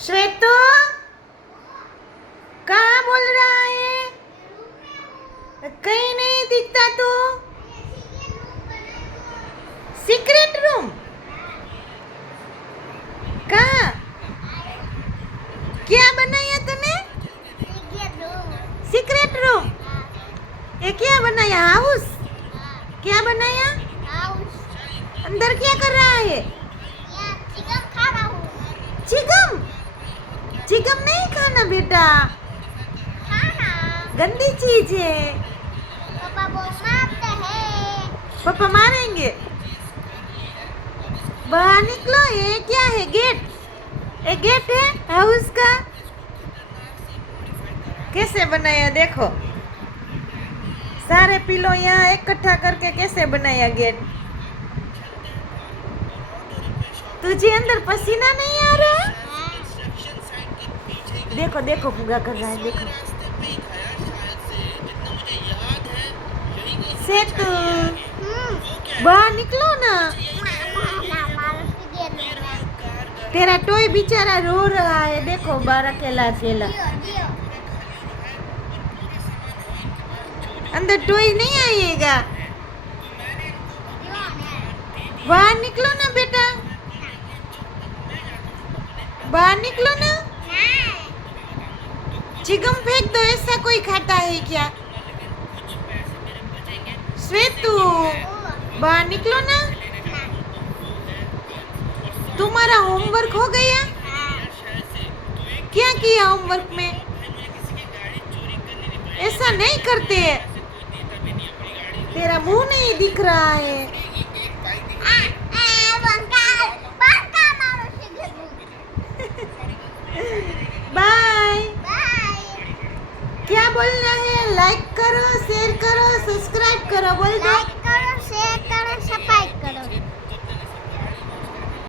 श्वेतु कहाँ बोल रहा है? कहीं नहीं दिखता तू। सीक्रेट रूम कहाँ? क्या बनाया तूने? Secret room. ये क्या बनाया? हाउस। क्या बनाया? अंदर क्या कर रहा है? चिकम। चिकम नहीं खाना बेटा, गंदी चीज है। पापा मारेंगे। बाहर निकलो। ये क्या है? गेट। ये गेट है हाउस का। कैसे बनाया देखो, सारे पिलो यहाँ इकट्ठा करके कैसे बनाया गेट। तुझे अंदर पसीना नहीं आ रहा? देखो देखो फुगा कर रहा है, देखो। सेतु बाहर निकलो ना। तेरा टॉय बेचारा रो रहा है, देखो बाहर अकेला अकेला। अंदर टॉय नहीं आएगा। बाहर निकलो ना बेटा, बाहर निकलो ना। चिकम फेंक दो, ऐसा कोई खाता है क्या? श्वेतु बाहर निकलो ना। तुम्हारा होमवर्क हो गया? क्या किया होमवर्क में? ऐसा नहीं करते। तेरा मुंह नहीं दिख रहा है। बाय। क्या बोलना है? लाइक करो, शेयर करो, सब्सक्राइब करो, बोल दो।